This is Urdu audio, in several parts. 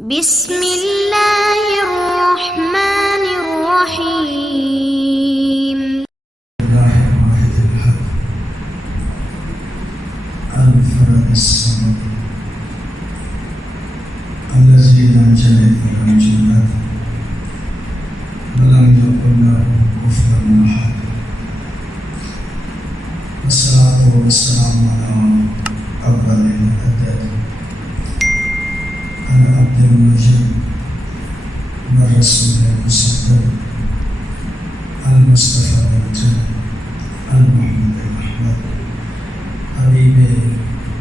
بسم اللہ الرحمن الرحیم اللہ واحد الحق الفرد الصمد الذي لم يلد ولم يولد ولم يكن له كفوا احد والصلاة والسلام على أفضل الأدب على عبد المجيد والرسول المصدق المصطفى الجليل المحمد الأحمد حبيب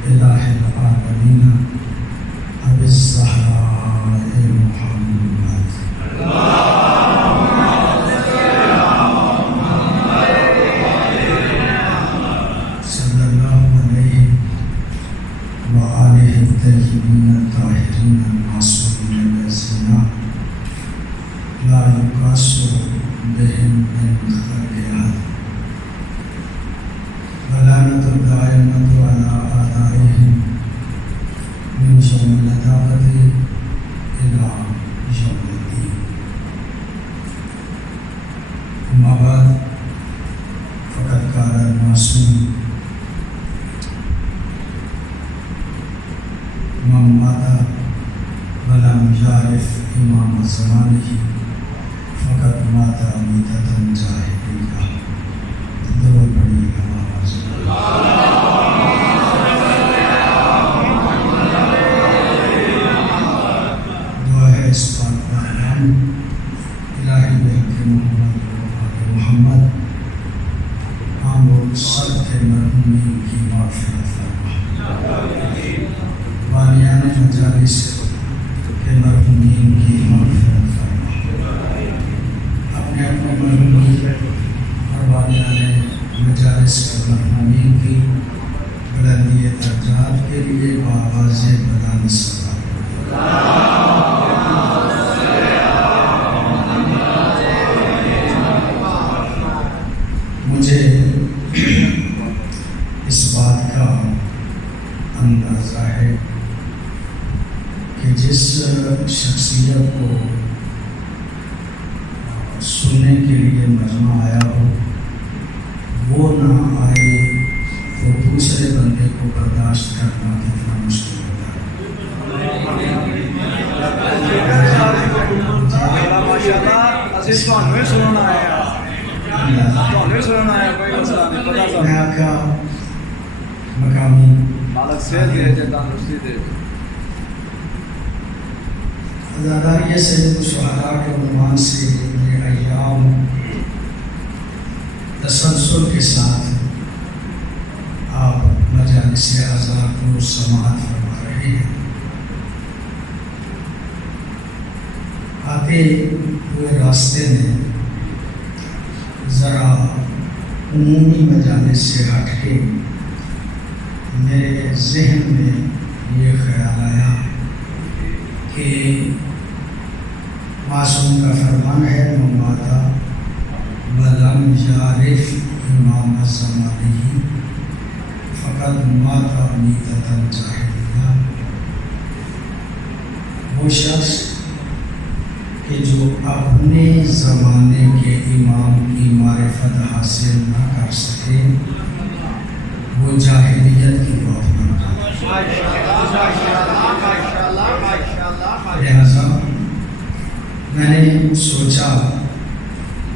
إله العالمين أبي الزهراء محمد صلى الله عليه وآله الطيبين الطاهرين المعصومين الذين لا يقاس بهم من خلق أحد ولعنة دائمة على أعدائهم من يوم العداوة إلى يوم الدين. أما بعد فقد قال المعصوم من مات ولم يعرف إمام زمانه فقد مات ميتة جاهلية. درود پڑھیے گا. دعا ہے اس بات کا اعلان الہی بحق محمد و محمد ہم لوگ سب کے مرحومین کی مغفرت فرما. والیان مجالس کے مرحومین کی مغفرت فرما. اپنے مرحومین اور والیان مجالس کے مرحومین کی بلندی درجات کے لیے بآواز بلند صدا مجھے اس بات کا اندازہ ہے کہ جس شخصیت کو سننے کے لیے مجمع آیا ہو وہ نہ آئے تو دوسرے بندے کو برداشت کرنا کتنا مشکل ہوتا ہے. میں آقا مقامی عزاداری سید الشہداء کے عنوان سے یہ ایام تسلسل کے ساتھ آپ مجالس اعزاز کو سماعت فرما رہے ہیں. آتے ہوئے راستے میں ذرا عمومی مجالس سے ہٹ کے میرے ذہن میں یہ خیال آیا کہ معصوم کا فرمان ہے من مات ولم یعرف امام زمانہ فقد مات میتۃ جاہلیہ. وہ شخص کہ جو اپنے زمانے کے امام کی معرفت حاصل نہ کر سکے وہ جاہلیت کی موت مرتا. لہذا میں نے سوچا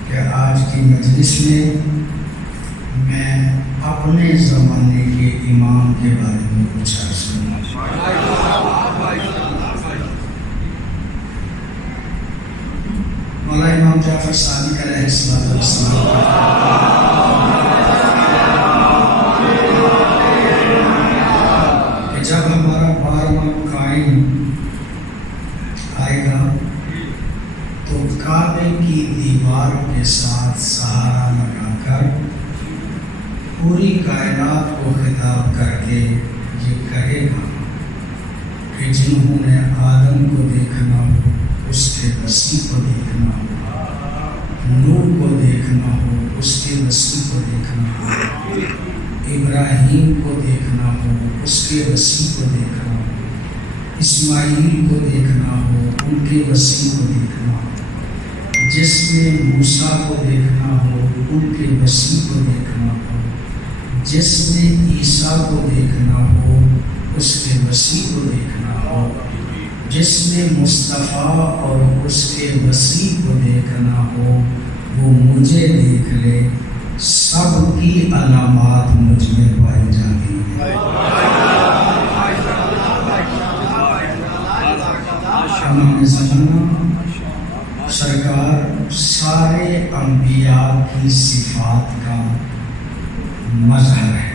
کہ آج کی مجلس میں اپنے زمانے کے امام کے بارے میں کچھ عرض کروں. مولا امام جعفر صادق علیہ السلام کہ جب ہمارا 12واں قائم آئے گا تو کعبے کی دیوار کے ساتھ سہارا لگا کر پوری کائنات کو خطاب کر کے یہ کہے گا کہ جنہوں نے آدم کو دیکھنا ہو اس کے وسیع کو دیکھنا ہو، نوح کو دیکھنا ہو اس کے وسیع کو دیکھنا ہو، ابراہیم کو دیکھنا ہو اس کے وسیع کو دیکھنا ہو، اسماعیل کو دیکھنا ہو ان کے وسیع کو دیکھنا ہو، جس نے موسیٰ کو دیکھنا ہو ان کے وسیع کو دیکھنا ہو، جس نے عیسیٰ کو دیکھنا ہو اس کے وسیع کو دیکھنا ہو، جس نے مصطفیٰ اور اس کے وسیع کو دیکھنا ہو وہ مجھے دیکھ لے، سب کی علامات مجھ میں پائی جاتی ہیں۔ امام زمانہ سرکار سارے انبیاء کی صفات کا مظہر ہے۔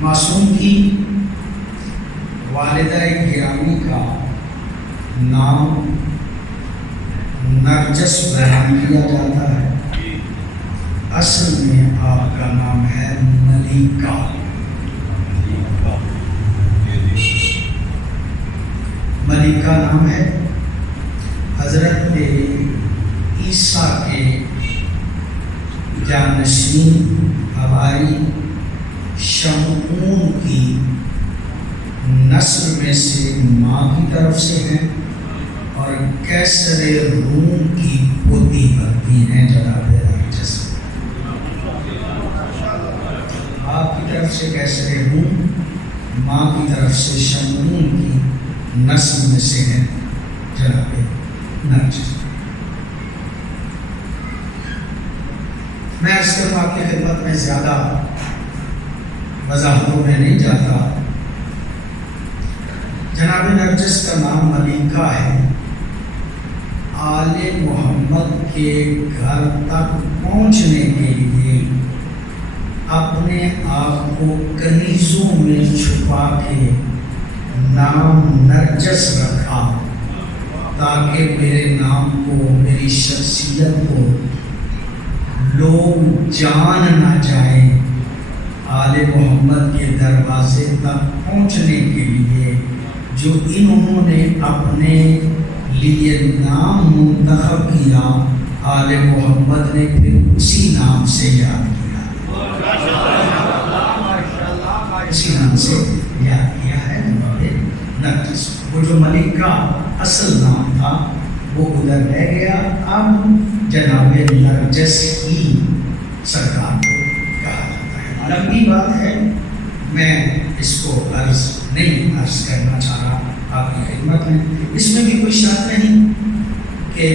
معصوم کی والدہ گرامی کا نام نرجس بیان کیا جاتا ہے، اصل میں آپ کا نام ہے ملیکہ۔ ملیکہ نام ہے حضرت عیسیٰ کے جانشین حواری شمعون کی نسل میں سے ماں کی طرف سے ہیں اور کیسر روم کی پوتی بنتی ہیں جناب نرجس۔ آپ کی طرف سے کیسر روم، ماں کی طرف سے شمعون کی نسل میں سے ہیں جناب نرجس۔ میں عرض کروں آپ کی خدمت میں زیادہ وضاحتوں میں نہیں جاتا۔ جناب نرجس کا نام ملیکہ ہے۔ آل محمد کے گھر تک پہنچنے کے لیے اپنے آپ کو کنیزوں میں چھپا کے نام نرجس رکھا تاکہ میرے نام کو، میری شخصیت کو لوگ جان نہ جائیں۔ آل محمد کے دروازے تک پہنچنے کے لیے جو انہوں نے اپنے لیے نام منتخب کیا، آل محمد نے پھر اسی نام سے یاد کیا، اسی نام سے یاد کیا ہے نرجس۔ وہ جو ملیکہ اصل نام تھا وہ ادھر رہ گیا، اب جناب نرجس ہی سرکار کو کہا جاتا ہے۔ لمبی بات ہے، میں اس کو عرض کرنا چاہ رہا آپ کی خدمت میں۔ اس میں بھی کوئی شک نہیں کہ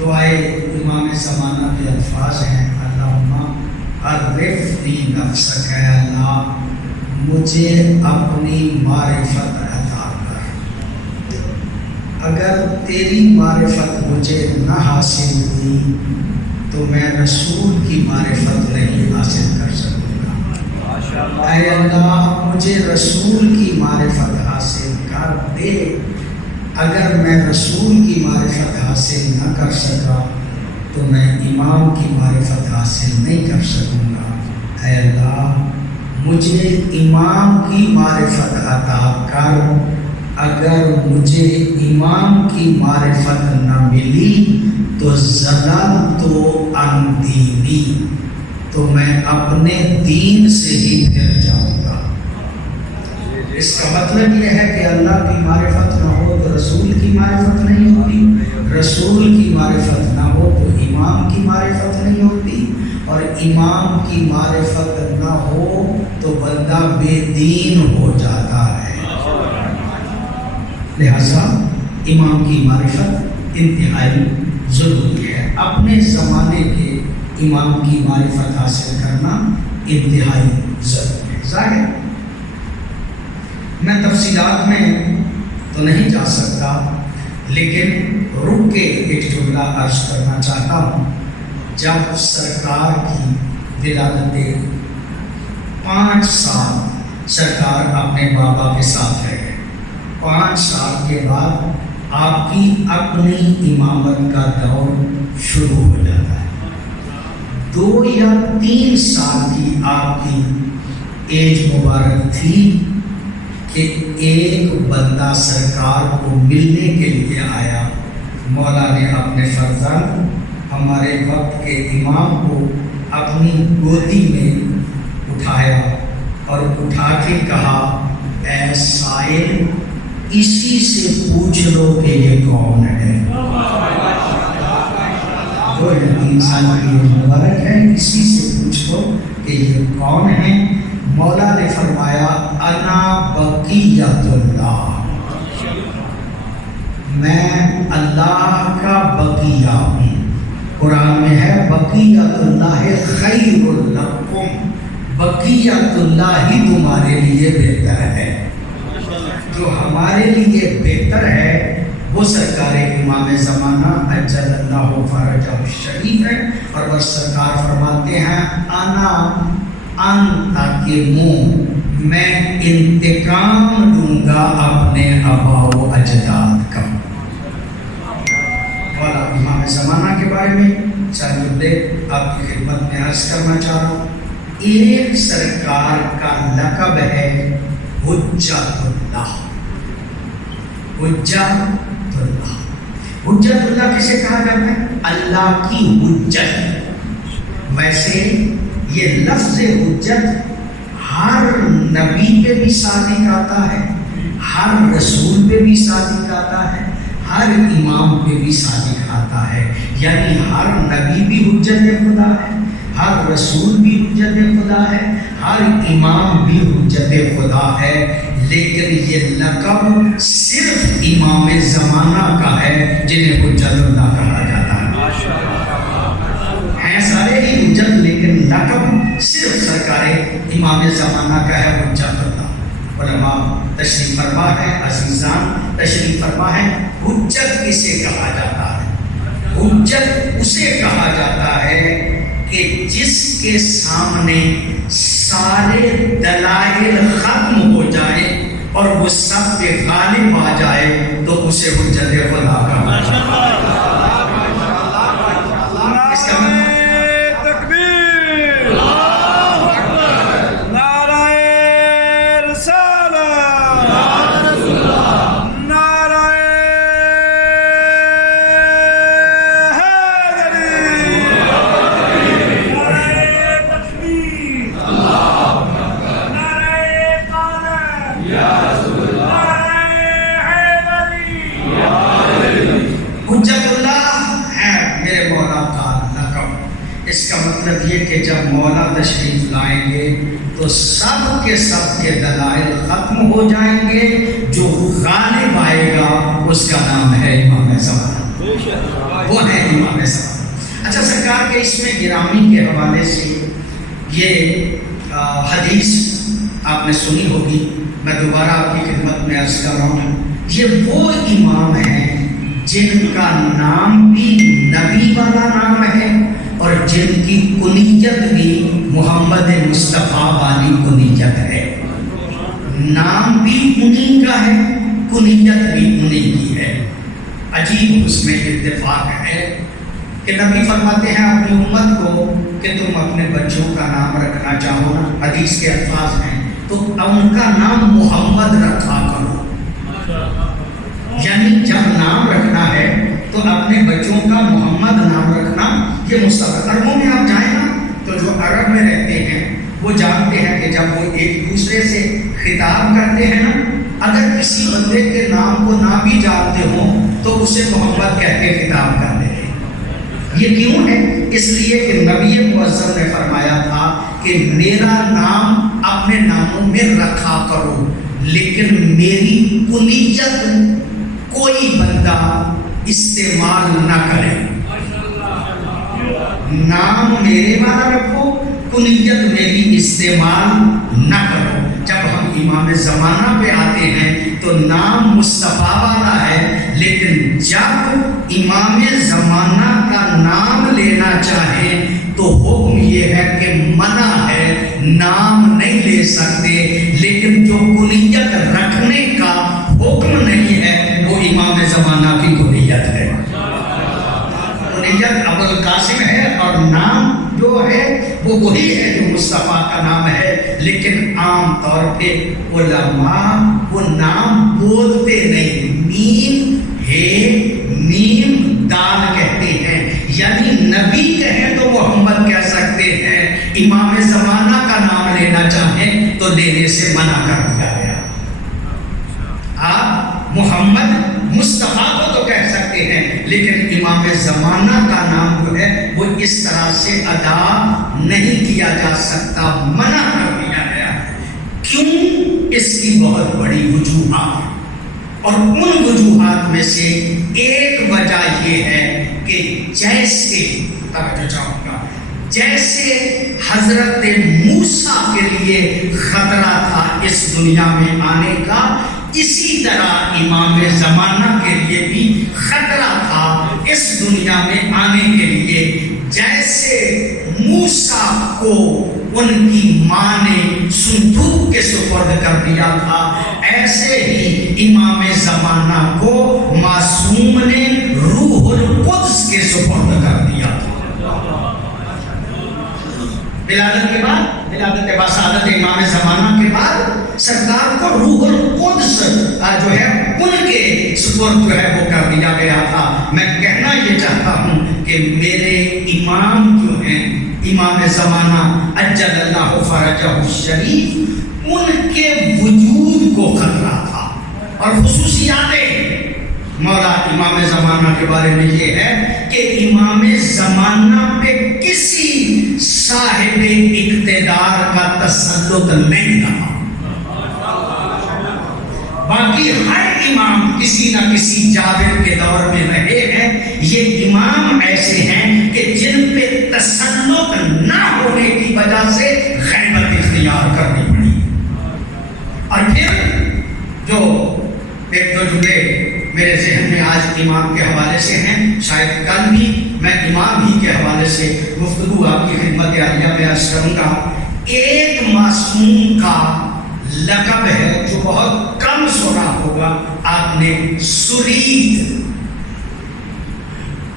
دعائے امام زمانہ کے الفاظ ہیں، اللہم عرفنی نفسک، اے اللہ مجھے اپنی معرفت عطا کر۔ اگر تیری معرفت مجھے نہ حاصل ہوئی تو میں رسول کی معرفت نہیں حاصل کر سکوں گا۔ اے اللہ مجھے رسول کی معرفت حاصل کر دے۔ اگر میں رسول کی معرفت حاصل نہ کر سکا تو میں امام کی معرفت حاصل نہیں کر سکوں گا۔ اے اللہ مجھے امام کی معرفت عطا کر۔ اگر مجھے امام کی معرفت نہ ملی تو ضلالت عن دینی، تو میں اپنے دین سے ہی پھر جاؤں گا۔ اس کا مطلب یہ ہے کہ اللہ کی معرفت نہ ہو تو رسول کی معرفت نہیں ہوتی، رسول کی معرفت نہ ہو تو امام کی معرفت نہیں ہوتی، اور امام کی معرفت نہ ہو تو بندہ بے دین ہو جاتا ہے۔ لہذا امام کی معرفت انتہائی ضروری ہے۔ اپنے زمانے کے امام کی معرفت حاصل کرنا انتہائی ضروری ہے۔ ظاہر میں تفصیلات میں تو نہیں جا سکتا، لیکن رک کے ایک جملہ عرض کرنا چاہتا ہوں۔ جب سرکار کی ولادت 5 سال سرکار اپنے بابا کے ساتھ رہے، 5 سال کے بعد آپ کی اپنی امامت کا دور شروع ہو جاتا ہے۔ 2 یا 3 سال کی آپ کی ایج مبارک تھی کہ ایک بندہ سرکار کو ملنے کے لیے آیا۔ مولا نے اپنے فرزند ہمارے وقت کے امام کو اپنی گودی میں اٹھایا اور اٹھا کے کہا اے سائل اسی سے پوچھ لو کہ یہ کون ہے. جو انسان کی مبارک ہے اسی سے پوچھ لو کہ یہ کون ہے. مولا نے فرمایا انا بقیت اللہ، میں اللہ کا بقیہ ہوں. قرآن میں ہے بقیت اللہ خیر لکم، بقیت اللہ ہی تمہارے لیے بہتر ہے. جو ہمارے لیے بہتر ہے وہ سرکار امام زمانہ اجل اللہ فرجہ الشریف ہے. اور وہ سرکار فرماتے ہیں انا انتا کے منہ میں انتقام دوں گا اپنے آبا و اجداد کا. مولا امام زمانہ کے بارے میں چند جملے آپ کی خدمت میں عرض کرنا چاہ رہا ہوں. ایک سرکار کا لقب ہے حجت اللہ. حجت اللہ، حجت اللہ کسے کہا جاتا ہے؟ اللہ کی حجت. ویسے یہ لفظ حجت ہر نبی پہ بھی صادق آتا ہے، ہر رسول پہ بھی صادق آتا ہے، ہر امام پہ بھی صادق آتا ہے. یعنی ہر نبی بھی حجت خدا ہے، ہر رسول بھی حجت خدا ہے، ہر امام بھی حجت خدا ہے. لیکن یہ لقب صرف امام زمانہ کا ہے جنہیں حجت اللہ کہا جاتا ہے. ہیں سارے ہی حجت لیکن لقب صرف سرکار امام زمانہ کا ہے حجت اللہ. علماء تشریف فرما ہے، عزیزان تشریف فرما ہے. حجت کسے کہا جاتا ہے؟ حجت اسے کہا جاتا ہے کہ جس کے سامنے سارے دلائل ختم ہو جائیں اور وہ سب پہ غالب آ جائے تو اسے حجت خدا کہا جاتا ہے. اس کا کہ جب مولا تشریف لائیں گے تو سب کے دلائل ختم ہو جائیں گے. جو غالب آئے گا اس کا نام ہے امام زمانہ، وہ ہے امام زمانہ. اچھا، سرکار کے اس میں گرامی کے حوالے سے یہ حدیث آپ نے سنی ہوگی، میں دوبارہ آپ کی خدمت میں عرض کر رہا ہوں. یہ وہ امام ہیں جن کا نام بھی نبی والا نام ہے اور جن کی کنیت بھی محمد مصطفیٰ والی کنیت ہے. نام بھی انہی کا ہے، کنیت بھی انہی کی ہے. عجیب اس میں اتفاق ہے کہ نبی فرماتے ہیں اپنی امت کو کہ تم اپنے بچوں کا نام رکھنا چاہو نا، حدیث کے الفاظ ہیں، تو ان کا نام محمد رکھا کرو. یعنی جب نام رکھنا ہے تو اپنے بچوں کا محمد نام رکھنا یہ مستحب. عربوں میں آپ جائیں نا تو جو عرب میں رہتے ہیں وہ جانتے ہیں کہ جب وہ ایک دوسرے سے خطاب کرتے ہیں نا، اگر کسی بندے کے نام کو نہ بھی جانتے ہوں تو اسے محمد کہہ کے خطاب کرتے ہیں. یہ کیوں ہے؟ اس لیے کہ نبی معظم نے فرمایا تھا کہ میرا نام اپنے ناموں میں رکھا کرو، لیکن میری کنیت کوئی بندہ استعمال نہ کرے. نام میرے والا رکھو، کنیت میری استعمال نہ کرو. جب ہم امام زمانہ پہ آتے ہیں تو نام مصطفیٰ والا ہے، لیکن جب امام زمانہ کا نام لینا چاہیں تو حکم یہ ہے کہ منع ہے، نام نہیں لے سکتے. لیکن جو کنیت رکھنے کا حکم نہیں ہے وہ امام زمانہ کی کنیت ہے. کنیت ابو القاسم ہے اور نام جو ہے وہ وہی ہے جو مصطفیٰ کا نام ہے. لیکن عام طور پہ علماء وہ نام بولتے نہیں، میم ہے میم دال کہتے ہیں. یعنی نبی کہیں تو محمد کہہ سکتے ہیں، امام زمانہ کا نام لینا چاہیں تو تو لینے سے منع کر دیا گیا۔ آپ محمد مصطفیٰ کو تو کہہ سکتے ہیں، لیکن امام زمانہ کا نام جو ہے وہ اس طرح سے ادا نہیں کیا جا سکتا، منع کر دیا گیا۔ کیوں؟ اس کی بہت بڑی وجوہات ہے، اور ان وجوہات میں سے ایک وجہ یہ ہے کہ جیسے توجہ چاہوں گا، جیسے حضرت موسیٰ کے لیے خطرہ تھا اس دنیا میں آنے کا، اسی طرح امام زمانہ کے لیے بھی خطرہ تھا اس دنیا میں آنے کے لیے۔ جیسے موسیٰ کو ان کی ماں نے صندوق کے سپرد کر دیا تھا، ایسے ہی امام زمانہ کو معصوم نے روح القدس کے سپرد کر دیا تھا۔ ولادت کے بعد، ولادت بسادت امام زمانہ کے بعد سرکار کو روح القدس جو ہے ان کے سپرد جو ہے وہ کر دیا گیا تھا۔ میں کہنا یہ چاہتا ہوں کہ میرے امام جو ہیں امام زمانہ اجل اللہ فرجہ الشریف، ان کے وجود کو خطرہ تھا، اور خصوصیات مولا امام زمانہ کے بارے میں یہ ہے کہ امام زمانہ پہ کسی صاحب اقتدار کا تسلط نہیں رہا۔ باقی ہر امام کسی نہ کسی جابر کے دور میں رہے ہیں، یہ امام ایسے ہیں کہ جن پہ تسلط نہ ہونے کی وجہ سے غیبت اختیار کرنی پڑی۔ اور پھر جو ایک دو جملے میرے ذہن میں آج امام کے حوالے سے ہیں، شاید کل بھی میں امام ہی کے حوالے سے گفتگو آپ کی خدمت عالیہ میں عرض کروں گا۔ ایک معصوم کا لقب ہے جو بہت کم سنا ہوگا آپ نے، سرید۔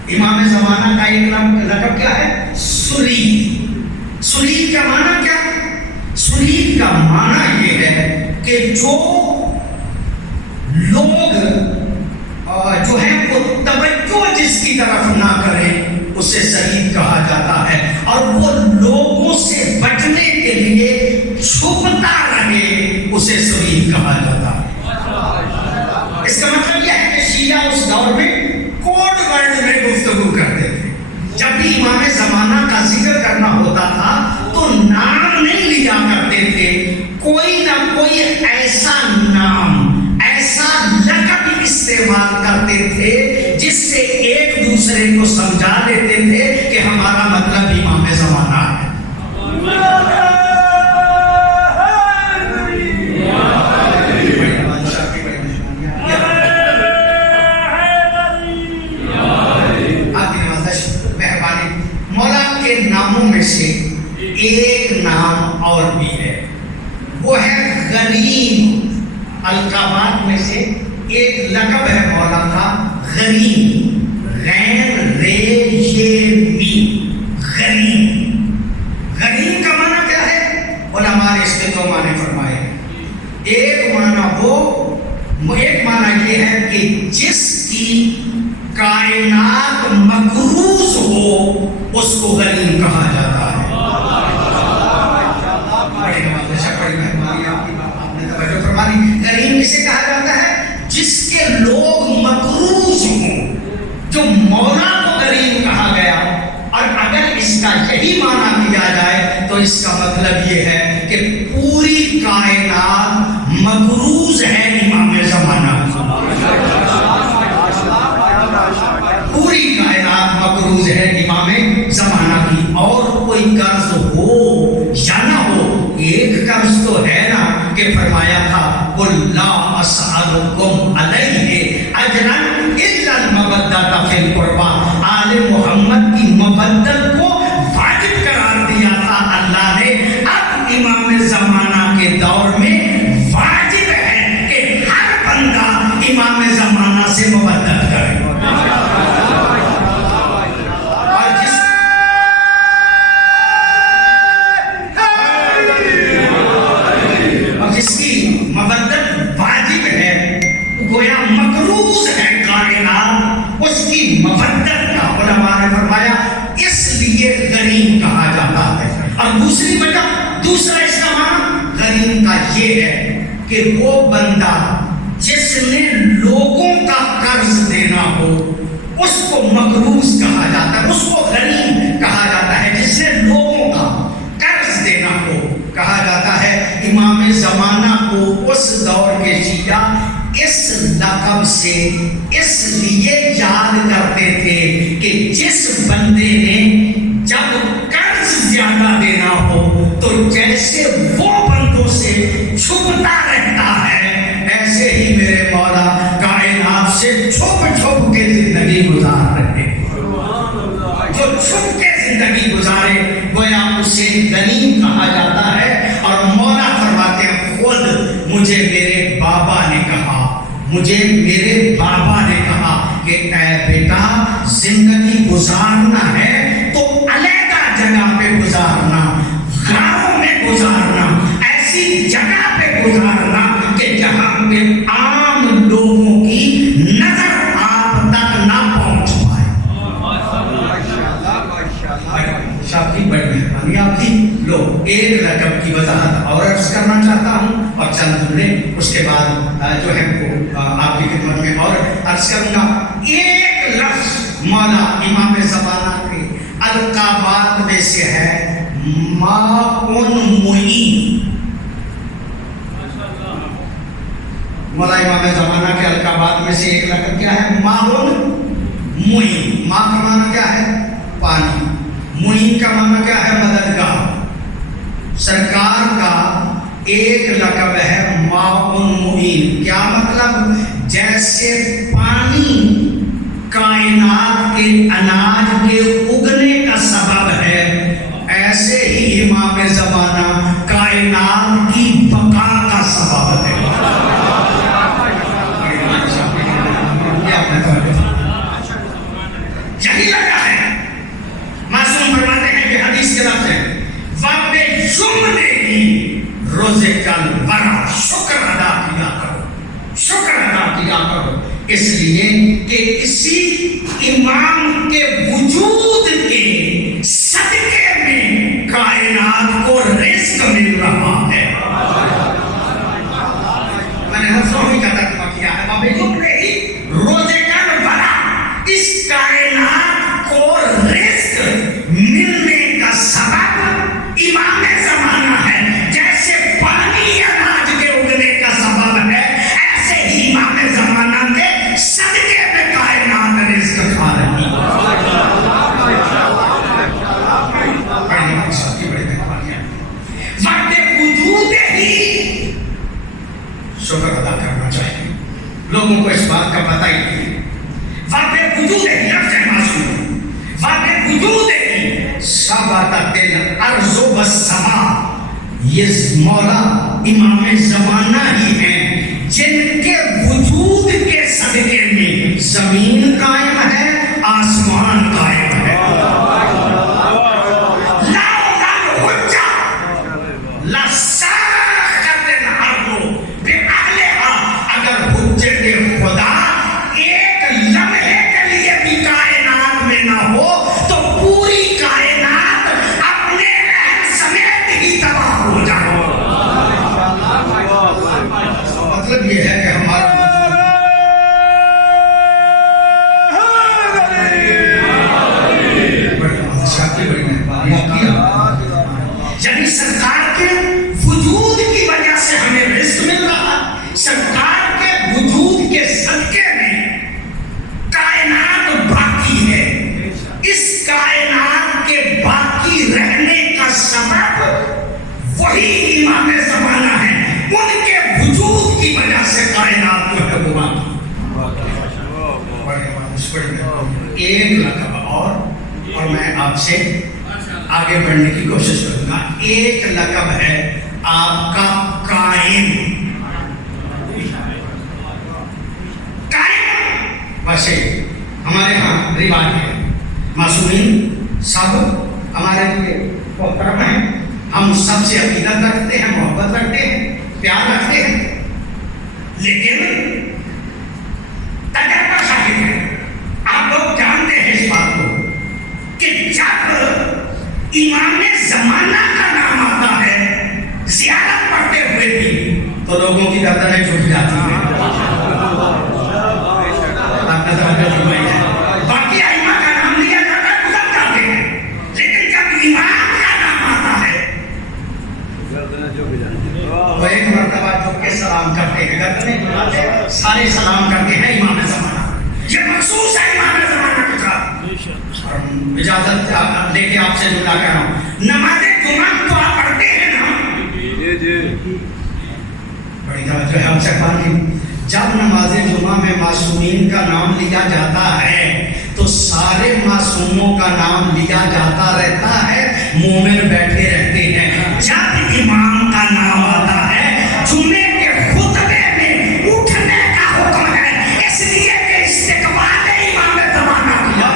امام زمانہ کا ایک لقب کیا ہے؟ سرید۔ سرید کا معنی کیا ہے؟ سرید کا معنی یہ ہے کہ جو لوگ جو ہے وہ توجہ جس کی طرف نہ کریں اسے سعید کہا جاتا ہے، اور وہ لوگوں سے بچنے کے لیے چھپتا رہے اسے سعید کہا جاتا ہے۔ اس کا مطلب یہ ہے کہ شیعہ اس دور میں کوڈ ورڈ میں گفتگو کرتے تھے۔ جب بھی امام زمانہ کا ذکر کرنا ہوتا تھا تو نام نہیں لیا کرتے تھے، کوئی نہ کوئی ایسا نام، ایسا لقب استعمال کرتے تھے جس سے ایک دوسرے کو سمجھا دیتے تھے کہ ہمارا مطلب امام زمانہ ہے۔ مولا کے ناموں میں سے ایک نام اور بھی ہے، وہ ہے غریم۔ القابات میں سے ایک لقب ہے مولا کا غریم، غین رے یہ می، غریم۔ غریم کا معنی کیا ہے؟ علماء نے اس کے دو معنی فرمائے۔ ایک معنی یہ ہے کہ جس کی کائنات مقروض ہو اس کو غریم کہا جاتا ہے۔ بڑی مہربانی آپ نے توجہ فرمائی۔ غریم اسے کہا جاتا ہے جس کے لوگ مقروض ہوں، جو مولا کو غریم کہا گیا۔ اور اگر اس کا یہی معنی کیا جائے تو اس کا مطلب یہ ہے کہ پوری کائنات مقروض ہے امام زمانہ۔ پوری کائنات مقروض ہے امام زمانہ کی، اور کوئی قرض ہو یا نہ ہو، ایک قرض تو ہے نا کہ فرمایا تھا قُلْ لَا أَسْأَلُكُمْ عَلَيْهِ أَجْرًا إِلَّا الْمَوَدَّةَ فِي الْقُرْبَى۔ آل محمد کی مودت کو واجب قرار دیا تھا اللہ نے، اب امام زمانہ کے دور میں واجب ہے کہ ہر بندہ امام زمانہ سے مودت کرے۔ اس کی مودت کا علماء نے فرمایا اس لیے غریم کہا جاتا ہے۔ اور دوسری وجہ، دوسرا اس کا معنی کریم کا یہ ہے کہ وہ بندہ جس نے لوگوں کا قرض دینا ہو اس کو مقروض کہا جاتا ہے، اس کو غنیم کہا جاتا ہے۔ جس نے لوگوں کا قرض دینا ہو کہا جاتا ہے۔ امام زمانہ کو اس دور کے شیعہ اس لقب سے اس لیے یاد کرتے تھے کہ جس بندے نے جب قرض زیادہ دینا ہو تو جیسے وہ بندوں سے چھپتا رہتا ہے، ایسے ہی میرے مولا کائنات سے چھپ چھپ کے زندگی گزار رہے ہیں۔ جو چھپ کے زندگی گزارے گویا اسے غنیم کہا جاتا ہے۔ اور مولا فرماتے ہیں خود مجھے میرے بابا نے کہا، مجھے میرے بابا نے کہا کہ اے بیٹا زندگی گزارنا ہے تو علیحدہ جگہ پہ گزارنا، گاؤں میں گزارنا، ایسی جگہ پہ گزارنا کہ جہاں پہ عام لوگوں کی نظر آپ تک نہ پہنچ پائے۔ شاپی بڑی مہربانی آپ کی۔ لو ایک رقم کی وضاحت اور عرض کرنا چاہتا ہوں اور چند جملے اس کے بعد جو ہے وہ آپ کی خدمت میں اور عرض کروں گا۔ ایک لفظ مولا امام زمانہ کے القابات میں سے ہے ماؤن معین۔ مولا امام زمانہ کے القابات میں سے ایک لقب کیا ہے؟ ماؤن معین۔ ماں کا معنی کیا ہے؟ پانی۔ معین کا معنی کیا ہے؟ مددگار۔ سرکار کا ایک لقب ہے ماؤن معین۔ کیا مطلب؟ جیسے پانی کائنات کے اناج کے اگنے کا سبب ہے، ایسے ہی امام زمانہ کائنات کی بقا کا سبب ہے۔ یہی لگا ہے معصوم فرماتے ہیں کہ حدیث کے لفظ ہے روزے کل بڑا شکر ادا کیا کرو، شکر ادا کیا کرو، اس لیے کہ اسی امام کے وجود کے صدقے میں کائنات کو رزق مل رہا ہے۔ میں نے لفظوں کا ترجمہ کیا ہے روزے کل بڑا اس کائنات کو رزق ملنے کا سبب امام زمانہ ہے۔ جیسے پانی اناج کے اگنے کا سبب ہے، ایسے ہی امام زمانہ کے صدقے میں کائنات رزق کھا رہی ہے۔ وقت وجود ہی شکر ادا کرنا چاہیے، لوگوں کو اس بات کا پتہ ہی نہیں۔ وقت وجود ہی لفظ ہے معصوم، وقت وجود ہی ثبتت الارض والسماء، یہ مولا امام زمانہ ہی ہیں جن کے وجود کے صدقے میں زمین قائم ہے، آسمان قائم ہے۔ اگر حجت خدا ایک لمحے کے لیے بھی کائنات میں نہ ہو تو پوری کائنات اپنے رہن سمیت ہی تباہ ہو جائے۔ مطلب یہ ہے کہ ہمارا یعنی سرکار کے وجود کی وجہ سے ہمیں رزق مل رہا، سرکار کے وجود کے صدقے میں کائنات باقی ہے۔ اس کائنات کے باقی رہنے کا سبب وہی امام زمانہ ہے، ان کے وجود کی وجہ سے کائنات جو ہے وہ باقی۔ ایک لقب اور میں آپ سے آگے بڑھنے کی کوشش کروں گا۔ ایک لقب ہے آپ کا قائم۔ قائم ویسے ہمارے ہاں رواج ہے، معصومین سب ہمارے لیے محترم ہیں، ہم سب سے عقیدت رکھتے ہیں، محبت رکھتے ہیں، پیار رکھتے ہیں، لیکن تجربہ شاہد ہے، آپ لوگ جانتے ہیں اس بات کو کہ جب امام زمانہ کا نام آتا ہے زیارت پڑھتے تو لوگوں کی گردنیں جھک جاتی ہیں. آپ نظر آ فرمائی ہے. باقی ائمہ کا نام لیا جاتا ہے گزر جاتے ہیں، لیکن جب امام کا نام آتا ہے وہ ایک مرتبہ جھک کے سلام کرتے ہیں، گردنیں جھکاتے سارے سلام کرتے ہیں امام زمانہ. یہ مخصوص ہے امام زمانہ کے ساتھ. اور اجازت لے کے آپ سے دعا کر رہا ہوں، نماز جمعہ تو آپ پڑھتے ہیں نا؟ بڑی توجہ ہے آپ سے پڑھیں. جب نماز جمعہ میں معصومین کا نام لیا جاتا ہے تو سارے معصوموں کا نام لیا جاتا رہتا ہے، مومن بیٹھے رہتے ہیں. جب امام کا نام آتا ہے جمعے کے خطبے میں اٹھنے کا حکم ہے، اس لیے کہ استقبال امام زمانہ کیا.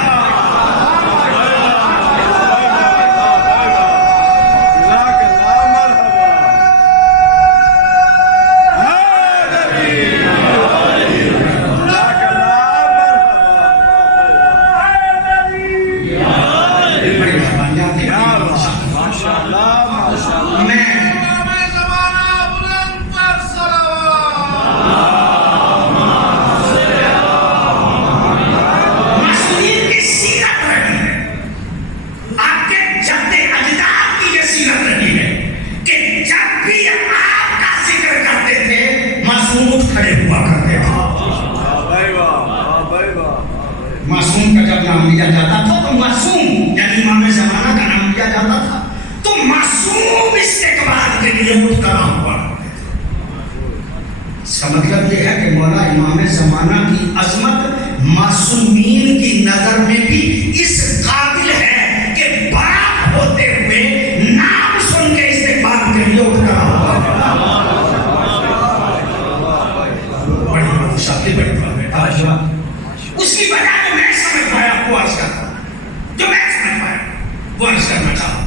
معصوم کا جب نام لیا جاتا تھا تو معصوم یعنی امام زمانہ کا نام لیا جاتا تھا تو معصوم استقبال کے لیے اٹھ کر ہوا. اس کا مطلب یہ ہے کہ مولا امام زمانہ کی عظمت معصومین کی نظر میں بھی اس قابل ہے کہ باپ ہوتے ہوئے نام سن کے استقبال کے لیے اٹھ کر ہوا. بڑی بات شاطر، بڑی بات بیٹا. اس کی وجہ جو میں سمجھ پایا وہ عرض کرتا ہوں، جو میں سمجھ پایا وہ عرض کرنا چاہتا ہوں.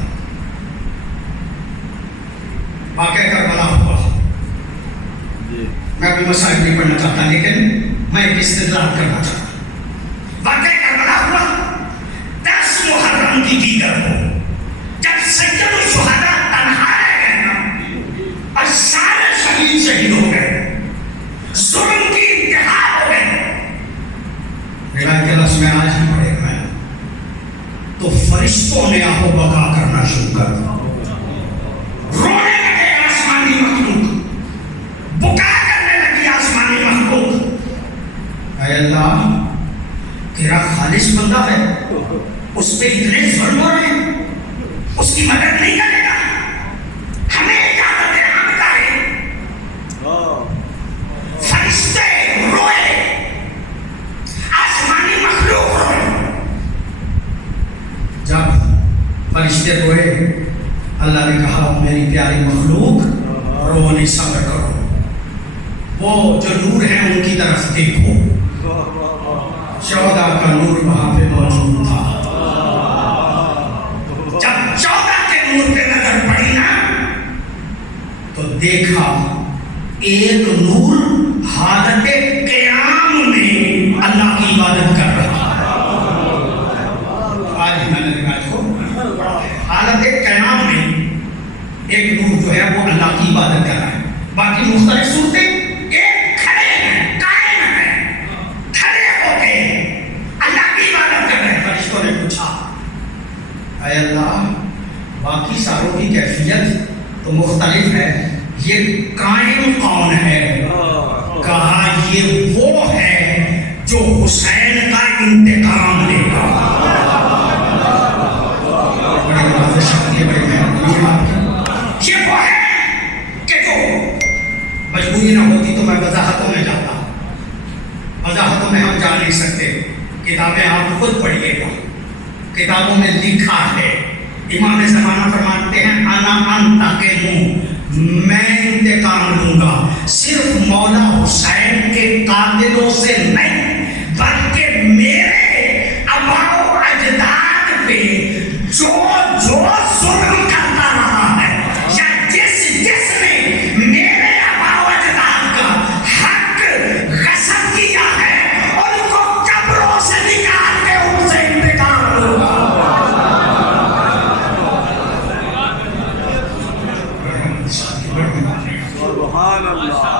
واقعہ کربلا ہوا، میں کوئی مسائل نہیں پڑھنا چاہتا لیکن میں ایک استدلال کرنا چاہتا ہوں. واقعہ کربلا ہوا 10 محرم کی دیگر کو، جب سید الشہداء تنہا رہ گئے نا اور سارے شہید ہو گئے، ظلم کی انتہا ہو گئی. روایت کے لفظ میں آج ہی پڑھے گئے تو فرشتوں نے آہو بکا کرنا شروع کر دیا. رونے لگے آسمانی مخلوق، بکا کرنے لگی آسمانی مخلوق. اے اللہ، تیرا خالص بندہ ہے، اس پہ اتنے ظلم ہو رہے ہیں، اس کی مدد نہیں کرے گا، ہمیں اجازت ہے ہم کریں. فرشتے روئے، آسمانی مخلوق روئے. جب فرشتے روئے اللہ نے کہا میری پیاری مخلوق رونے صبر کرو، وہ جو نور ہے ان کی طرف دیکھو. 14 کا نور وہاں پہ موجود تھا. جب 14 کے نور پہ نظر پڑی نا تو دیکھا ایک نور حالت قیام میں اللہ کی عبادت کر رہا. آج میں نے دیکھا کو حالت قیام میں ایک نور جو ہے وہ اللہ کی عبادت کر رہا ہے. باقی مختلف صورتیں ایک کھڑے ہیں، قائم ہیں، کھڑے ہو کے اللہ کی عبادت کر رہے ہیں. فرشتوں نے پوچھا اے اللہ، باقی ساروں کی کیفیت تو مختلف ہے، یہ قائم کون ہے؟ کہا یہ وہ ہے جو حسین کا انتقام لے گا. یہ وہ ہے کہ جو مجبوری نہ ہوتی تو میں وضاحتوں میں جاتا. وضاحتوں میں ہم جا نہیں سکتے، کتابیں آپ خود پڑھیے گا. کتابوں میں لکھا ہے، امام زمانہ فرماتے ہیں انا انتا کے منہ میں انتقام لوں گا، صرف مولا حسین کے قاتلوں سے نہیں بلکہ میرے آباء و اجداد پہ جو ظلم کرتا رہا ہے یا جس نے میرے آباء و اجداد کا حق غصب کیا ہے ان کو قبروں سے نکال کے ان سے انتقام لوں گا. سبحان اللہ.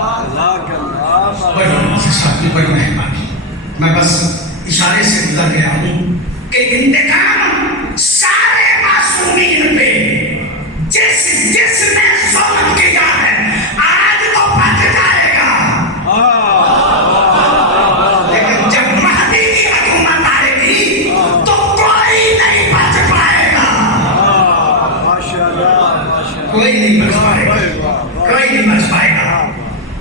بادشاہ کی بڑی مہربانی، میں بس اشارے سے گزر گیا ہوں کہ انتقام سارے معصومین پہ جس جس نے ظلم کیا ہے آج وہ بچ جائے گا، لیکن جب مہدی کی حکومت آئے گی تو کوئی نہیں بچ پائے گا، کوئی نہیں بچ پائے گا، کوئی نہیں بچ پائے گا۔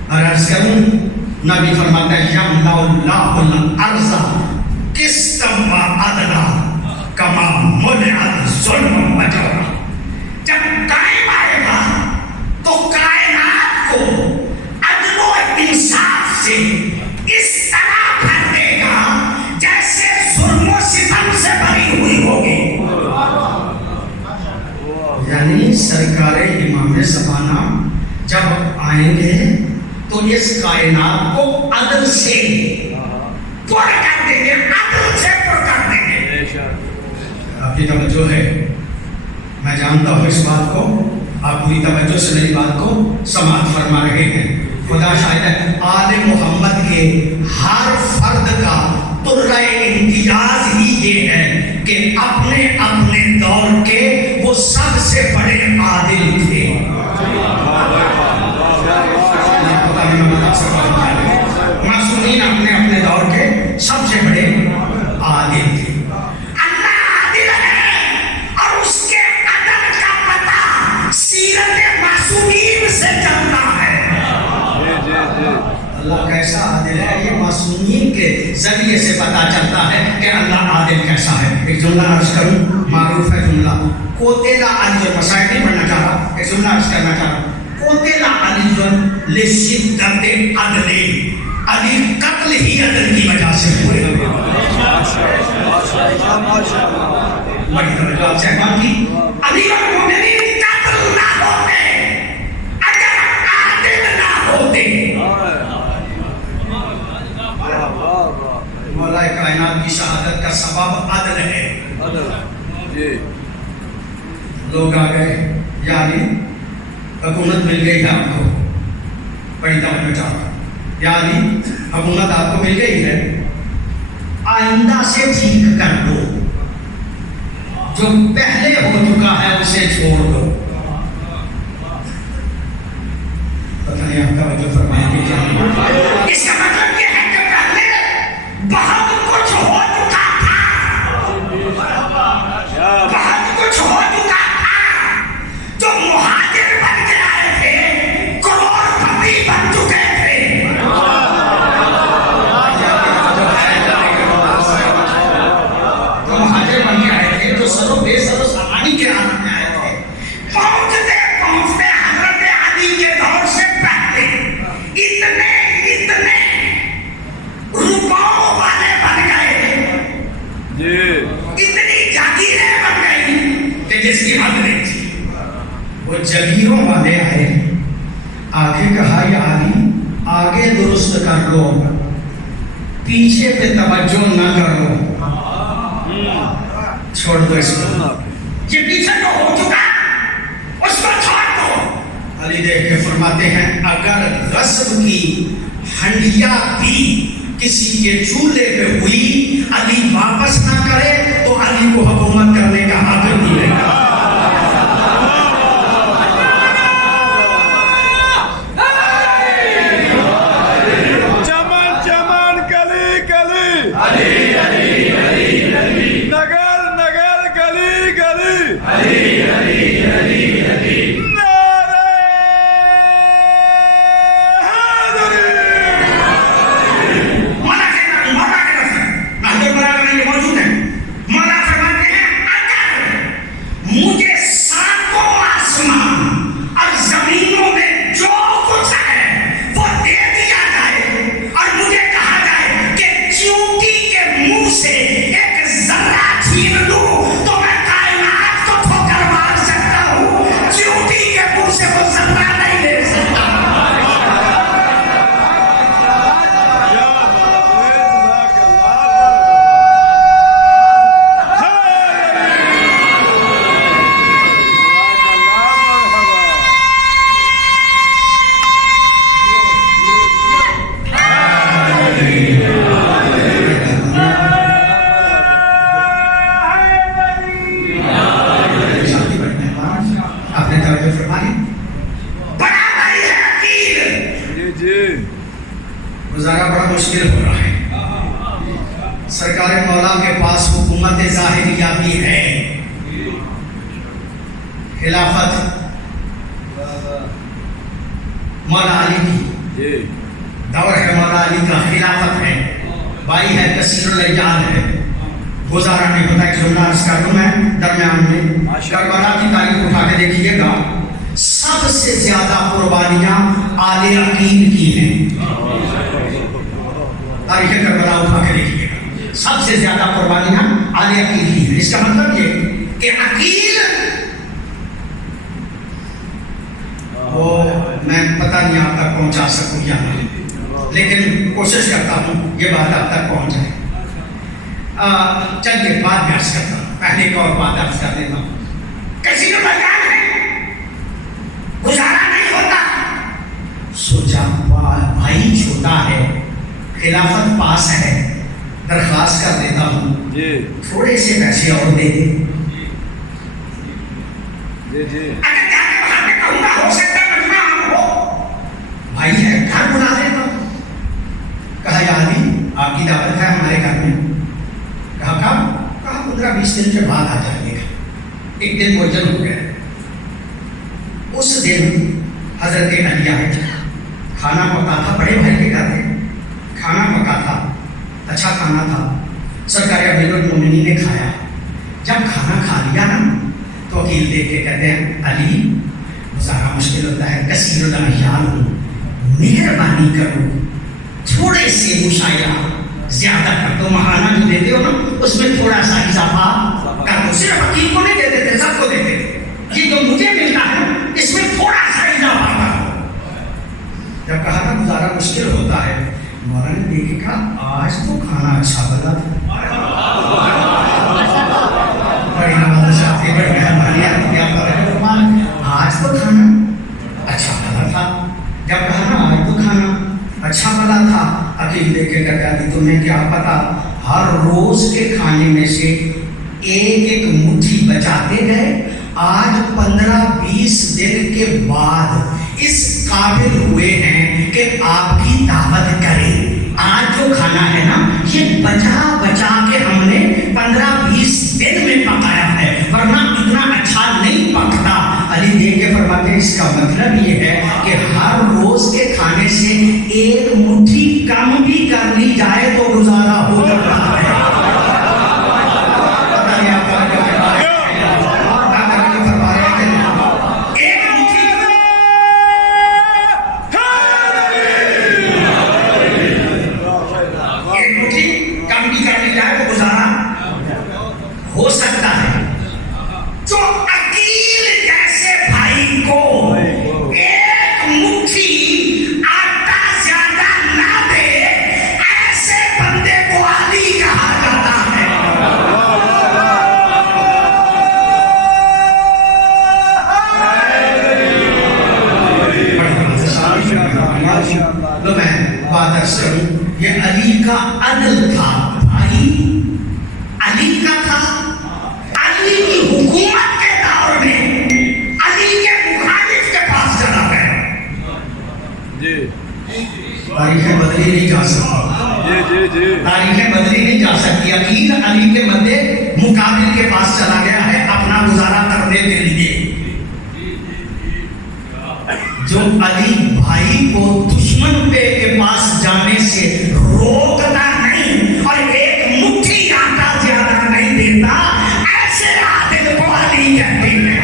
اور عرض کروں نبی فرماتا ہے یملا اللہ الارض قسطا وعدلا کما منعت ظلم وجورا، جب قائم آئے گا تو کائنات کو عدل و انصاف سے اس طرح بھر دے گا جیسے ظلم و ستم سے بھری ہوئی ہوگی۔ یعنی سرکار امام زمانہ جب آئیں گے تو اس کائنات کو عدل سے پر کر دیں گے، عدل سے پر کر دیں گے۔ آپ کی توجہ ہے، میں جانتا ہوں اس بات کو، آپ پوری توجہ سے میری بات کو سماعت فرما رہے ہیں۔ خدا شاہد ہے آل محمد کے ہر فرد کا ترہ امتیاز ہی یہ ہے کہ اپنے اپنے دور کے وہ سب سے بڑے عادل تھے۔ معصومین اپنے اپنے دور کے سب سے بڑے عادل تھے۔ اللہ عادل ہے اور اس کے عدل کا پتہ سیرت معصومین سے چلتا ہے۔ اللہ کیسا عادل ہے یہ معصومین کے ذریعے سے پتہ چلتا ہے کہ اللہ عادل کیسا ہے۔ ایک جملہ عرض کروں، معروف ہے جملہ، کوتیلا علی مسائل نہیں پڑھنا چاہ رہا، ایک جملہ عرض کرنا چاہ رہا، قتل علی لشدت عدل، علی قتل ہی عدل کی وجہ سے ہوئے۔ بڑی توجہ آپ سے احمد کی، علی المومنین قتل نہ ہوتے اگر عادل نہ ہوتے۔ مولا کائنات کی شہادت کا سبب عدل ہے۔ لوگ آ گئے، یعنی حکومت مل گئی ہے آپ کو، بڑی توجہ چاہتا ہوں، یعنی حکومت آپ کو مل گئی ہے، آئندہ سے ٹھیک کر دو، جو پہلے ہو چکا ہے اسے چھوڑ دو۔ پتہ نہیں آپ کا وجہ فرمائیں گے کیا؟ اس کا مطلب یہ ہے کہ پہلے بہت کچھ ہو چکا تھا، بہت کچھ ہو چکا تھا، جو مہاجر بن کے آئے تھے کروڑ پتی بن چکے تھے۔ جو مہاجر بن کے آئے تھے، جو سر و بے سر و سامانی کے حالت میں آئے تھے، پہنچتے پہنچتے حضرت علی کے دور سے پہلے اتنے روپوں والے بن گئے، اتنی جاگیریں بن گئی کہ جس کی حد نہیں تھی۔ وہ جگیروں والے آئے، آگے کہا یا علی آگے درست کر لو، پیچھے پہ توجہ نہ کرو، چھوڑ دو اس کو، یہ پیچھے جو ہو چکا اس کو چھوڑ دو۔ علی دیکھ کے فرماتے ہیں اگر غصب کی ہنڈیا بھی کسی کے چولہے پہ ہوئی، علی واپس نہ کرے تو علی کو حکومت کرنے کا حق نہیں ملے گا۔ مولا فرماتے ہیں اگر گزارا بڑا مشکل ہو رہا ہے. سرکار مولا کے پاس حکومت ظاہریہ بھی ہے. خلافت مولا علی کی دور ہے، مولا علی کا خلافت ہے، بھائی ہے، کثیر الرجال ہے. گزارا نہیں ہوتا. ایک جملہ عرض کر دوں میں درمیان میں، کربلا کی تاریخ اٹھا کے دیکھیے گا، سب سے زیادہ قربانیاں آل عقیل کی ہیں. تاریخ کربلا اٹھا کے دیکھیے گا، سب سے زیادہ قربانیاں آل عقیل کی ہیں. اس کا مطلب یہ کہ عقیل وہ میں پتہ نہیں آپ تک پہنچا سکوں یا نہیں، لیکن کوشش کرتا ہوں یہ بات آپ تک پہنچ جائے. چلیے بات میں عرض کرتا ہوں، پہلے ایک اور بات عرض کر دیتا ہوں. کسی کو بیان ہے، گزارا نہیں ہوتا. سوچا بھائی چھوٹا ہے، خلافت پاس ہے، درخواست کر دیتا ہوں تھوڑے سے پیسے اور دے دے. اگر جا کے وہاں پہ کہوں گا ہو سکتا ہے مجمع عام ہو، بھائی ہے گھر بلا دیتا ہوں. کہا یا علی آپ کی دعوت ہے ہمارے گھر میں. کہا کب؟ کہا 15-20 دن کے بعد آ جائیے گا. ایک دن موجود ہو گیا. اس دن حضرت علی آئے، کھانا پکا تھا، بڑے بھائی کے گھر میں کھانا پکا تھا، اچھا کھانا تھا. سرکار امیر المومنین نے کھایا. جب کھانا کھا لیا نا تو وکیل دیکھ کے کہتے ہیں علی گزارا مشکل ہوتا ہے، کثیر الرجال ہوں، مہربانی کرو تھوڑے سے مشاہدہ زیادہ کر دو. ماہانہ جو دیتے ہو نا اس میں تھوڑا سا اضافہ کر دو. صرف وکیل کو نہیں دیتے تھے، سب کو دیتے تھے. یہ جو مجھے ملتا ہے اس میں تھوڑا سا اضافہ کر دو. جب کہا تھا گزارا مشکل ہوتا ہے، مولانا نے دیکھ کے کہا آج تو کھانا اچھا بنا تھا. بڑی نوازشات بڑی مہربانی آج تو کھانا اچھا بنا تھا. جب کہا نا آج تو کھانا اچھا بنا تھا، عقیل دیکھ کے کہتا ہے تمہیں کیا پتا ہر روز کے کھانے میں سے ایک ایک مٹھی بچاتے گئے، آج 15-20 دن کے بعد اس قابل ہوئے ہیں کہ آپ کی دعوت کریں. آج جو کھانا ہے نا یہ بچا بچا کے ہم نے 15-20 دن میں پکایا ہے، ورنہ اتنا اچھا نہیں پکتا. علی دیکھ کے فرماتے ہیں اس کا مطلب یہ ہے کہ ہر روز کے کھانے سے ایک مٹھی کم بھی کر لی جائے تو گزارا ہو جاتا ہے. ہو سکتا ہے. جو عقیل جیسے بھائی کو ایک مٹھی آٹا زیادہ نہ دے، ایسے بندے کو علی کہا جاتا ہے. تو میں بات عرض کروں، یہ علی کا عدل تھا. بھائی علی کا تھا. علی کی حکومت کے دور میں علی کے مخالف کے پاس چلا گیا. تاریخیں بدلی نہیں جا سکتی. تاریخیں بدلی نہیں جا سکتی. عقیل علی کے مدے مقابل کے پاس چلا گیا ہے اپنا گزارا کرنے کے لیے. جو علی بھائی کو دشمن پہ کے پاس جانے سے روکتا نہیں اور ایک مٹھی آٹا زیادہ نہیں دیتا، ایسے عادل کو علی کہتے ہیں.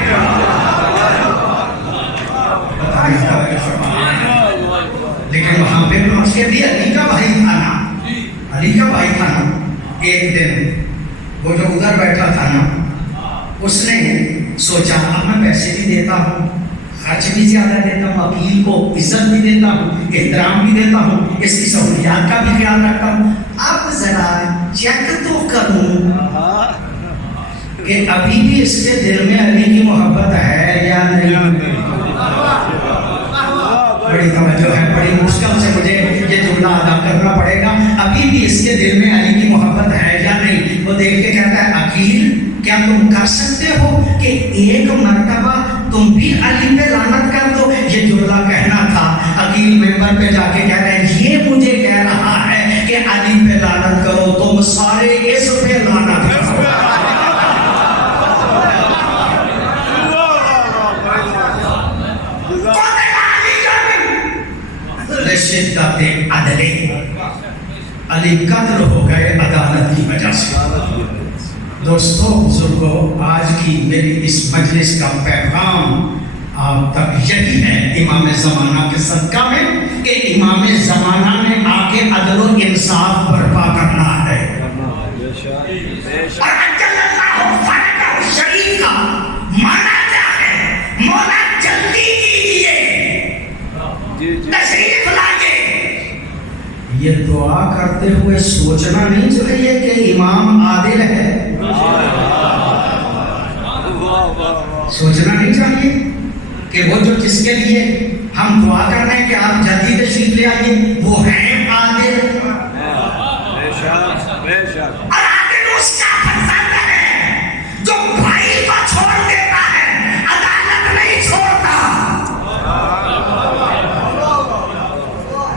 لیکن وہاں پہ پہنچ کے بھی علی کا بھائی تھا نا. علی کا بھائی تھا نا. ایک دن وہ جو ادھر بیٹھا تھا نا اس نے سوچا اب میں پیسے بھی دیتا ہوں، خرچ بھی زیادہ دیتا ہوں، وکیل کو عزت بھی دیتا ہوں، احترام بھی دیتا ہوں، اس کی سہولیات کا بھی خیال رکھتا ہوں. اب ذرا چیک تو کروں کہ ابھی بھی اس کے دل میں علی کی محبت ہے یا نہیں. بڑی توجہ ہے، بڑی مشکل سے مجھے یہ جملہ ادا کرنا پڑے گا. ابھی بھی اس کے دل میں علی کی محبت ہے یا نہیں. وہ دیکھ کے کہتا ہے عقیل کیا تم کر سکتے ہو کہ ایک مرتبہ تم بھی علی پہ لعنت کر دو. یہ جملہ کہنا تھا. عقیل اسرائیل ممبر پہ جا کے کہہ رہے ہیں یہ مجھے کہہ رہا ہے کہ علی پہ لعنت کرو، تم سارے اس پہ لعنت کرو. شدت عدل، علی قتل ہو گئے عدالت کی وجہ سے. دوستو بزرگوں، آج کی میری اس مجلس کا پیغام آپ تک یہی ہے امام زمانہ کے صدقہ میں کہ امام زمانہ نے آ کے عدل و انصاف برپا کرنا ہے. اور اجل اللہ فرجہ شریف کا معنی کیا ہے؟ مولا جلدی کیجیے، تشریف لائیے. یہ دعا کرتے ہوئے سوچنا نہیں چاہیے کہ امام عادل ہے. سوچنا نہیں چاہیے کہ وہ جو جس کے لیے ہم دعا کر رہے ہیں کہ آپ جلدی تشریف لے آئیے وہ ہیں عادل. اور عادل اس کا پسند ہے جو بھائی کو چھوڑ دیتا ہے، عدالت نہیں چھوڑتا.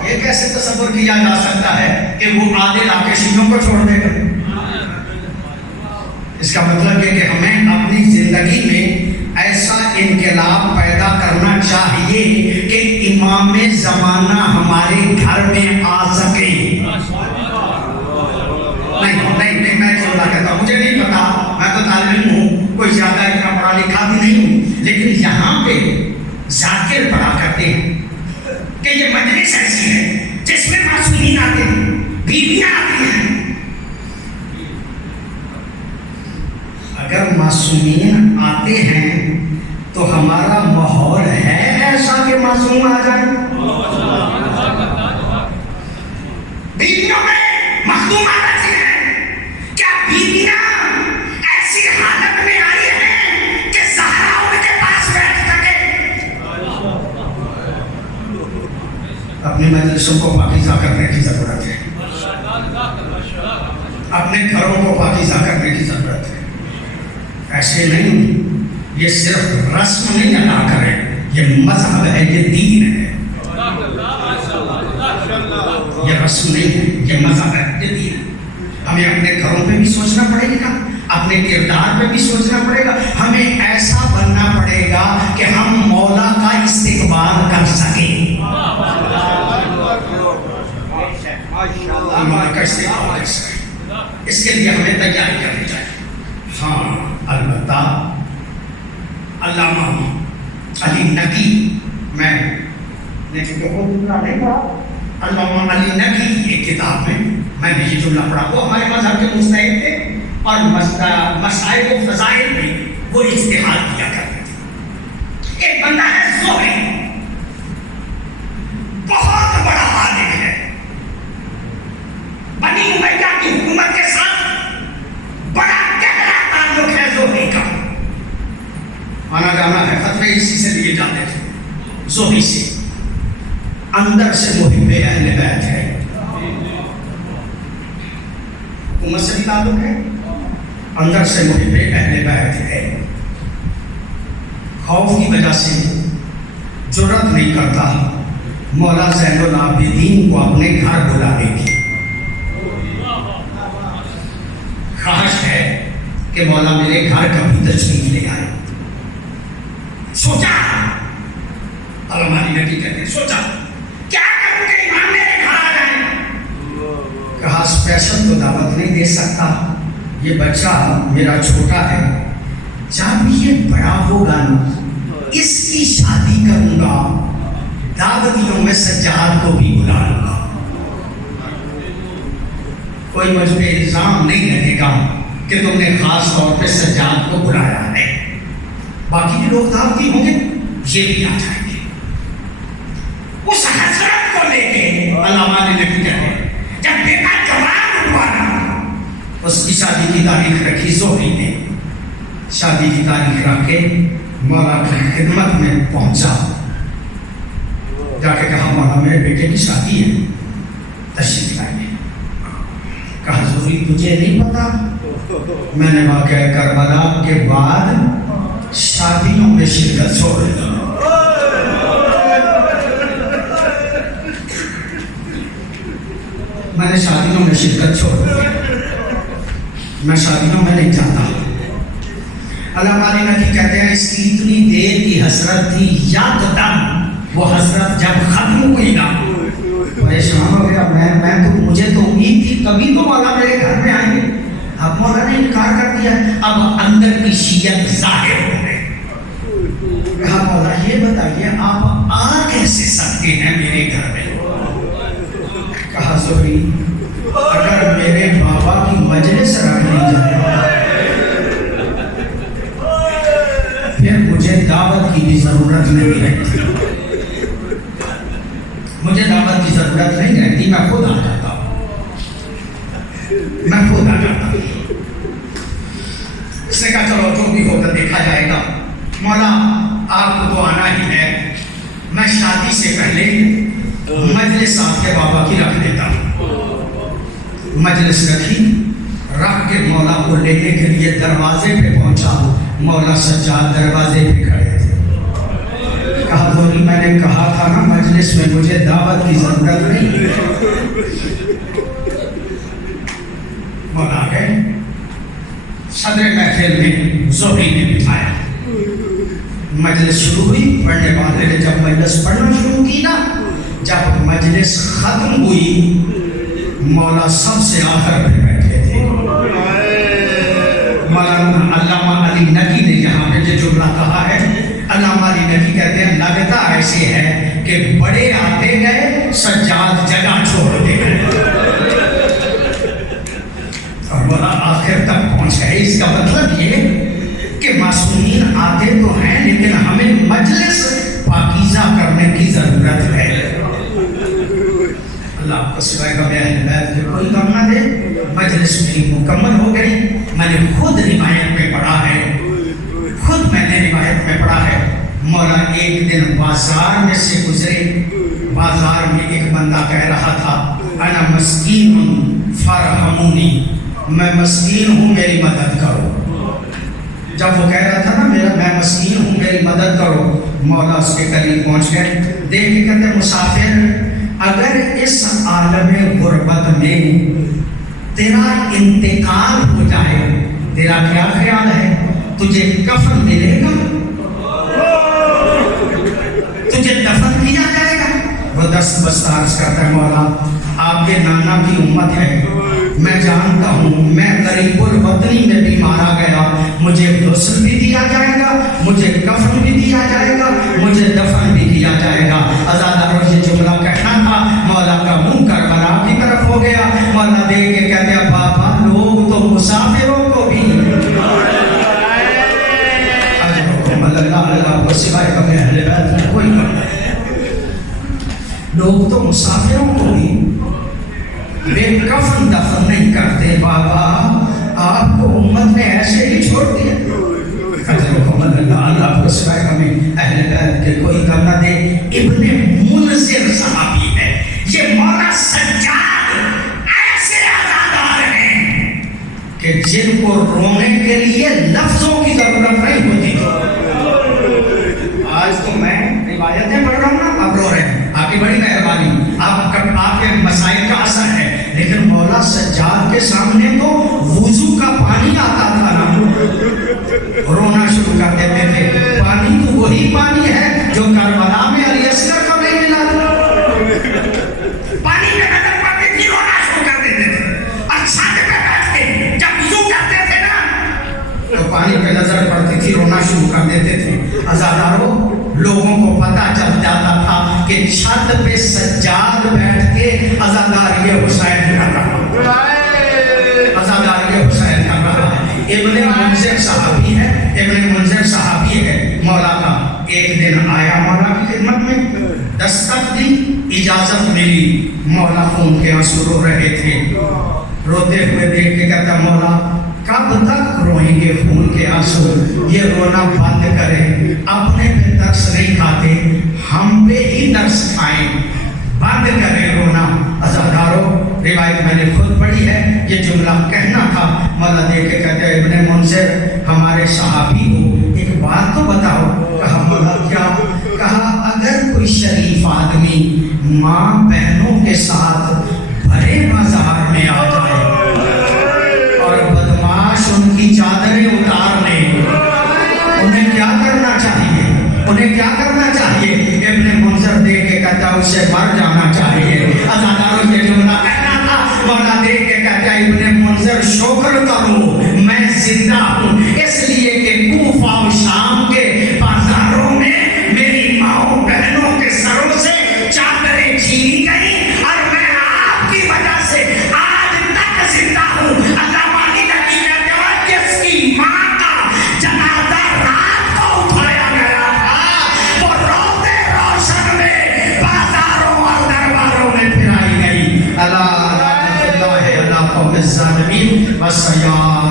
یہ کیسے تصور کیا جا سکتا ہے کہ وہ عادل آ کے شیعوں کو چھوڑ دے گا؟ اس کا مطلب ہے کہ ہمیں اپنی زندگی میں ایسا انقلاب پیدا کرنا چاہیے کہ امام زمانہ ہمارے گھر میں آ سکے. نہیں میں کھولا کہتا ہوں، مجھے نہیں پتا، میں تو طالب علم ہوں، کوئی زیادہ اتنا پڑھا لکھا بھی نہیں ہوں، لیکن یہاں پہ ذاکر پڑھا کرتے ہیں کہ یہ مجلس ایسی ہے جس میں معصومین آتے ہیں، بیویاں آتی ہیں. اگر معصومین آتے ہیں تو ہمارا ماحول ہے ایسا کہ معصوم آ جائیں؟ بیویوں میں مخدومات ایسی ہیں، کیا بیویاں ایسی حالت میں آئی ہیں کہ زہرا ان کے پاس بیٹھ سکے؟ اپنی مجلسوں کو پاکیزہ کرنے کی ضرورت ہے، اپنے گھروں کو پاکیزہ کرنے کی ضرورت ہے. ایسے نہیں، یہ صرف رسم نہیں ادا کرے، یہ مذہب ہے، یہ دین ہے. یہ رسم نہیں ہے، یہ مذہب ہے، یہ دین ہے. ہمیں اپنے گھروں پہ بھی سوچنا پڑے گا، اپنے کردار پہ بھی سوچنا پڑے گا. ہمیں ایسا بننا پڑے گا کہ ہم مولا کا استقبال کر سکیں. مولا کا استقبال کر سکیں، اس کے لیے ہمیں تیاری کرنی چاہیے. ہاں البتہ علامہ علی نقی، میں نے علامہ علی نقی کی ایک کتاب میں نے یہ جملہ پڑھا. وہ ہمارے مذہب کے مستحق تھے اور مسائل و فضائل میں وہ اجتہاد کیا کرتے تھے. ایک بندہ ہے زہری، بہت بڑا عالم ہے، بنی امیہ کی حکومت کے ساتھ بڑا گہرا تعلق ہے زہری کا. آنا جانا ہے، خطرے اسی سے لیے جاتے تھے. زہری سے اندر سے محب اہل بیت ہے، حکومت سے بھی تعلق ہے، اندر سے محب اہل بیت ہے. خوف کی وجہ سے جرأت نہیں کرتا مولا زین العابدین کو اپنے گھر بلانے کی. خواہش ہے کہ مولا میرے گھر کبھی تشریف لے آئے. سوچا، علامہ علی نقی کہتے ہیں، سوچا کیا کروں کہ امام میرے گھر آ جائیں. کہا اسپیشل تو دعوت نہیں دے سکتا، یہ بچہ میرا چھوٹا ہے، جب یہ بڑا ہوگا نا اس کی شادی کروں گا، دعوتیوں میں سجاد کو بھی بلا لوں گا. کوئی مجھ پہ الزام نہیں لگے گا کہ تم نے خاص طور پہ سجاد کو بلایا ہے. باقی بھی لوگ دعوتی ہوں گے، یہ بھی آ جائیں گے. اس حسرت کو لے کے علامہ علی نقی کہتے ہیں جب بیٹا جوان ہوا نا، اس کی شادی کی تاریخ رکھی زہری نے. شادی کی تاریخ رکھ کے مولا کی خدمت میں پہنچا، جا کے کہا مولا میرے بیٹے کی شادی ہے، تشریف لائیے. کہا زہری تجھے نہیں پتا، میں نے واقعہ کربلا کے بعد شادیوں میں شرکت چھوڑ دی. میں نے شادیوں میں شرکت چھوڑ دی، میں شادیوں میں نہیں جاتا۔ علامہ علی نقوی کہتے ہیں اس کی اتنی دیر کی حسرت تھی، یکدم وہ حسرت جب ختم ہوئی نا پریشان ہو گیا۔ میں تو مجھے تو امید تھی کبھی تو مولا میرے گھر میں آئیں گے، اب مولا نے انکار کر دیا۔ اب اندر کی شیعت ظاہر ہو گئی۔ کہا مولا یہ بتائیے آپ آ کیسے سکتے ہیں میرے گھر میں؟ کہا زہری اگر میرے بابا کی مجلس رکھ لی جائے پھر مجھے دعوت کی بھی ضرورت نہیں رہتی، مجھے دعوت کی ضرورت نہیں رہتی، میں خود آ جاتا ہوں، میں خود آ جاتا ہوں۔ اس نے کہا چلو جو بھی ہوگا دیکھا جائے گا، مولا آپ کو تو آنا ہی ہے، میں شادی سے پہلے مجلس آپ کے بابا کی رکھ دیتا ہوں۔ مجلس رکھی، رکھ کے مولا کو لینے کے لیے دروازے پہ پہنچا، مولا سجاد دروازے پہ کھڑے تھے۔ کہا دھونی میں نے کہا تھا نا مجلس میں مجھے دعوت کی ضرورت نہیں۔ مولا گئے، صدر محفل میں زہری نے بٹھایا، مجلس شروع ہوئی، پڑھنے والے نے جب مجلس پڑھنا شروع کی نا، جب مجلس ختم ہوئی مولا سب سے آخر پہ بیٹھے تھے۔ مولانا علامہ علی نقوی نے یہاں پہ جو جملہ کہا ہے، علامہ علی نقوی کہتے ہیں لگتا ایسے ہے کہ بڑے آتے گئے سجاد جگہ چھوڑتے گئے اور مولا آخر تک پہنچ گئے۔ اس کا مطلب یہ کہ معصومین آتے تو ہیں لیکن ہمیں مجلس پاکیزہ کرنے کی ضرورت ہے۔ اللہ آپ کو سوائے گا اہل بیت کے کوئی کم نہ دے۔ مجلس میری مکمل ہو گئی، میں نے خود روایت میں پڑھا ہے، خود میں نے روایت میں پڑھا ہے۔ مولا ایک دن بازار میں سے گزرے، بازار میں ایک بندہ کہہ رہا تھا انا مسکین فرحمونی، میں مسکین ہوں میری مدد کرو۔ جب وہ کہہ رہا تھا نا میں مسکین ہوں میری مدد کرو، مولا اس کے قریب پہنچ گئے، دیکھ کے کہتے مسافر اگر اس عالم غربت میں تیرا انتقال ہو جائے تیرا کیا خیال ہے؟ تجھے کفن ملے گا؟ تجھے دفن کیا جائے گا؟ وہ دست بستارس کرتا ہے مولا آپ کے نانا کی امت ہے، میں جانتا ہوں میں غریب الوطنی میں بھی مارا گیا، مجھے غسل بھی دیا جائے گا، مجھے کفن بھی دیا جائے گا، مجھے دفن بھی کیا جائے گا۔ عزادارو یہ جملہ کہنا تھا، مولا کا منہ کربلا کی طرف ہو گیا۔ مولا دیکھ کے کہتے ہیں بابا لوگ تو مسافروں کو بھی اللہ کو سوائے کبھی اہل بیت میں کوئی کم نہیں، لوگ تو مسافروں کو بھی بے کفن دفن نہیں کرتے۔ بابا آپ کو امت نے ایسے ہی چھوڑ دیا۔ اللہ کو سوائے کبھی اہل بیت کے کوئی کم نہ دے۔ ابن منذر صحابی ہے، یہ مولا سجاد ایسے عزادار ہیں کہ جن کو رونے کے لیے لفظوں کی ضرورت نہیں ہوتی۔ آج تو میں روایتیں پڑھ رہا ہوں نا، اب رو رہے ہیں، آپ کی بڑی مہربانی، آپ کے مسائل کا اثر ہے، لیکن مولا سجاد کے سامنے تو وضو کا پانی آتا تھا نا، رونا شروع کر دیتے تھے۔ پانی تو وہی پانی ہے جو کربلا میں علی اصغر کو نہیں ملا تھا، پانی میں نظر پڑتی تھی رونا شروع کر دیتے تھے، اور چھت پہ بیٹھ کے جب وضو کرتے تھے نا تو پانی پہ نظر پڑتی تھی رونا شروع کر دیتے تھے۔ عزادارو لوگوں کو پتہ چل جاتا تھا کہ چھت پہ سجاد بیٹھ کے عزاداری حسین کر رہا ہے، عزاداری حسین کر رہا ہے۔ ابن منذر صحابی ہے، ابن منذر صحابی ہے مولا کا۔ ایک دن آیا مولا کی خدمت میں، دستک دی، اجازت ملی، مولا خون کے آنسو رو رہے تھے، روتے ہوئے دیکھ کے کہتا مولا کب تک روئیں گے خون کے آنسو، یہ رونا بند کریں، اپنے پہ ترس نہیں کھاتے ہم پہ ہی ترس کھائیں، بند کریں رونا۔ عزادارو روایت میں نے خود پڑھی ہے، یہ جملہ کہنا تھا۔ مولا دیکھ کے کہتے ہیں ابن منذر ہمارے صحابی ہو، ایک بات تو بتاؤ۔ کہا مولا کیا؟ کہا اگر کوئی شریف آدمی ماں بہنوں کے ساتھ بھرے بازار والسيارات